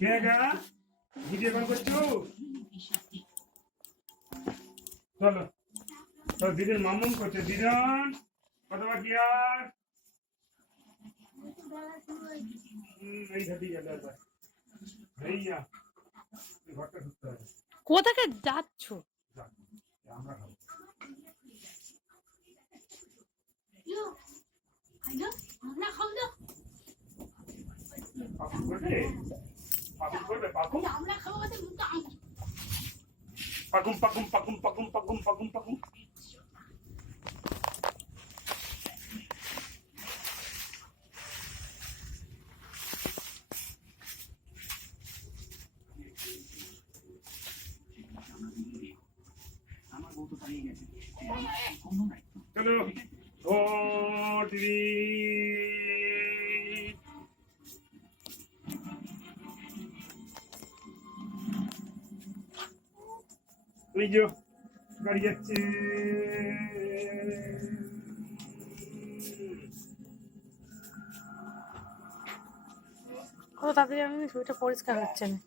কে গা video call করছো? চলো তো দিদির মামুন করছে। দিদন কত বাকি আর? এই ঘাটি গেল এবার। ভাইয়া ঘরটা ঢুকতে হবে। কোথাকে যাচ্ছ? আমরা খাবো। পাকুম করবে? পাকুম করবে? পাকুম পাকুম পাকুম পাকুম পাকুম পাকুম পাকুম পাকুম। চলো ভোট ওই যে গাড়ি যাচ্ছে। কত তাড়াতাড়ি আমি ছবিটা পরিষ্কার হচ্ছে না।